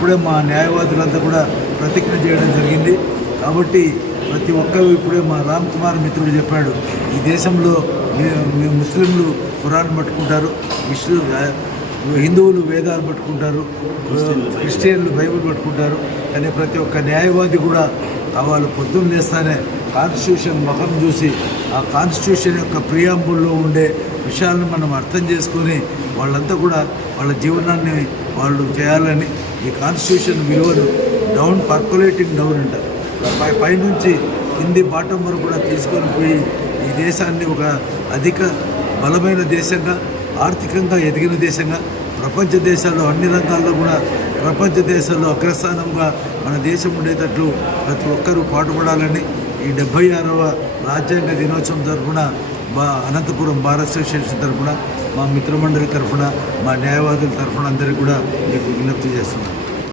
ఇప్పుడే మా న్యాయవాదులంతా కూడా ప్రతిజ్ఞ చేయడం జరిగింది. కాబట్టి ప్రతి ఒక్కరు ఇప్పుడే మా రామ్ కుమార్ మిత్రుడు చెప్పాడు, ఈ దేశంలో ముస్లింలు ఖురాన్ పట్టుకుంటారు, హిందువులు వేదాలు పట్టుకుంటారు, క్రిస్టియన్లు బైబిల్ పట్టుకుంటారు. కానీ ప్రతి ఒక్క న్యాయవాది కూడా వాళ్ళు పొద్దున్న లేస్తానే కాన్స్టిట్యూషన్ ముఖం చూసి ఆ కాన్స్టిట్యూషన్ యొక్క ప్రియాంబుల్లో ఉండే విషయాలను మనం అర్థం చేసుకొని వాళ్ళంతా కూడా వాళ్ళ జీవనాన్ని వాళ్ళు చేయాలని ఈ కాన్స్టిట్యూషన్ విలువను పర్కులేటింగ్ డౌన్ అంటారు, పైనుంచి కింది బాటం వరకు కూడా తీసుకొని పోయి ఈ దేశాన్ని ఒక అధిక బలమైన దేశంగా, ఆర్థికంగా ఎదిగిన దేశంగా, ప్రపంచ దేశాల్లో అన్ని రంగాల్లో కూడా ప్రపంచ దేశాల్లో అగ్రస్థానంగా మన దేశం ఉండేటట్లు ప్రతి ఒక్కరూ పాటుపడాలని ఈ 76వ రాజ్యాంగ దినోత్సవం తరఫున మా అనంతపురం బార్ అసోసియేషన్ తరఫున, మా మిత్రమండలి తరఫున, మా న్యాయవాదుల తరఫున అందరికీ కూడా మీకు విజ్ఞప్తి చేస్తున్నాను.